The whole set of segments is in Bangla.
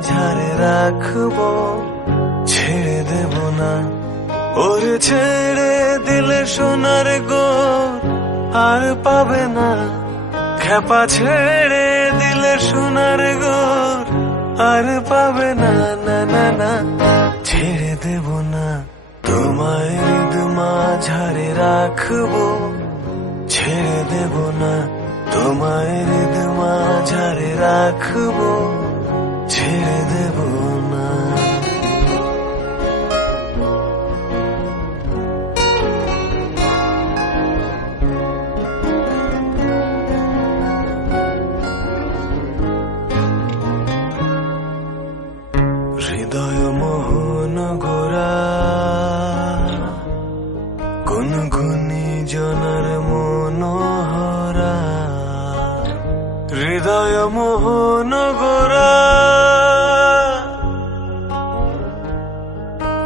মাঝারে রাখবো, ছেড়ে দেব না। ওরে ছেড়ে দিলে সোনার গোর আর পাবে না, খেপা ছেড়ে দিলে সোনার গোর আর পাবে না। না না না, ছেড়ে দেব না। তোমায় হৃদ মাঝারে রাখবো, ছেড়ে দেব না। তোমায় হৃদ মাঝারে রাখবো, ছেড়ে দেব না। হৃদয় মোহন গোরা গুনগুনি জনার মনোহরা, হৃদয় মোহন গোরা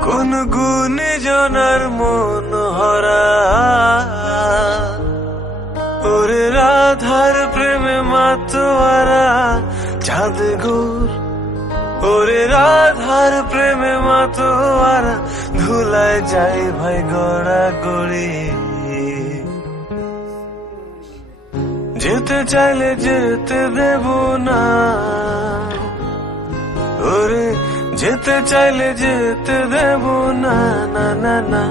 গুনগুনি জনার মনোহরা। ওরে রাধার প্রেমে মাতোয়ারা চাঁদ গোর, ওরে রাধার প্রেমে মাতোয়ারা ধুলায় যাই ভাই গড়া গড়ি। যেতে চাইলে যেতে দেব না, ওরে যেতে চাইলে যেতে দেব না। না না না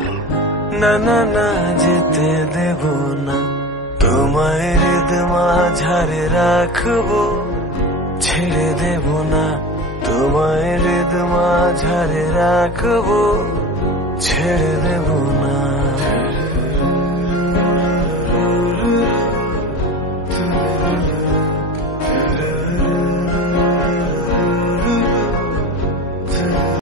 না না না, যেতে দেব না। তোমায় হৃদ মাঝারে রাখবো, ছেড়ে দেব না। তোমায় হৃদ মাঝারে রাখবো, ছেড়ে দেব না।